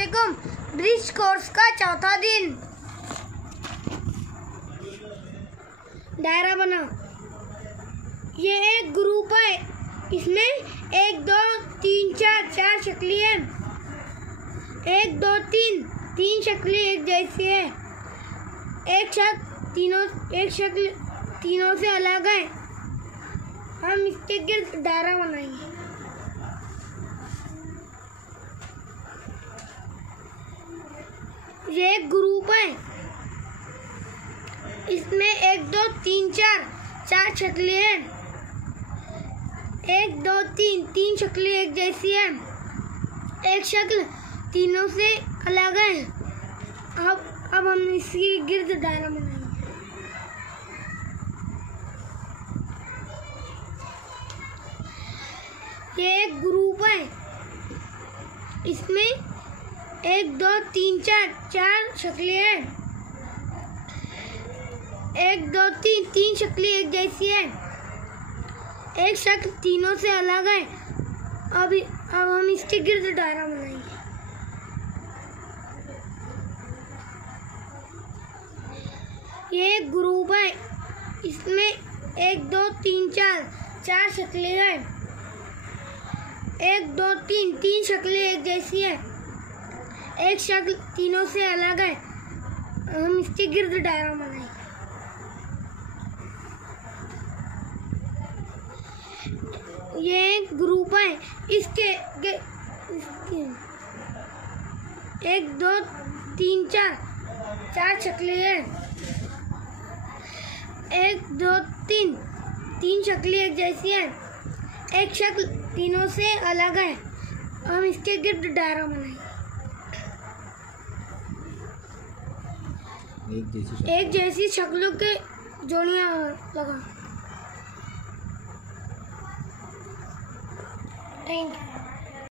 वालेकुम। Bridge course का चौथा दिन। दायरा बना। ये एक ग्रुप है, इसमें 1 2 3 4 शक्लें हैं। 1 2 3 तीन शक्लें एक जैसी है। एक शक्ल तीनों से अलग है। हम इसके गिर्द दायरा बनाएंगे। ये एक ग्रुप है, इसमें 1 2 3 4 शक्लें हैं। 1 2 3 तीन शक्लें एक जैसी हैं। एक शक्ल तीनों से अलग है। अब हम इसकी गिर्द दायरा बनाएंगे। ये एक ग्रुप है, इसमें 1 2 3 4 शक्लें हैं। 1 2 3 तीन शक्लें एक जैसी है। एक शक्ल तीनों से अलग है। अब हम इसके गिर्द दायरा बनाएंगे। ये एक ग्रुप है, इसमें 1 2 3 4 शक्लें हैं। 1 2 3 तीन शक्लें एक जैसी है। एक शक्ल तीनों से अलग है। हम इसके गिर्द दायरा बनाएंगे। ये एक ग्रुप है, इसके 1 2 3 4 शक्लें हैं। 1 2 3 तीन शक्लें एक जैसी हैं। एक शक्ल तीनों से अलग है। हम इसके गिर्द दायरा बनाएंगे। एक जैसी शक्लों के जोड़ियां लगा। Thank you.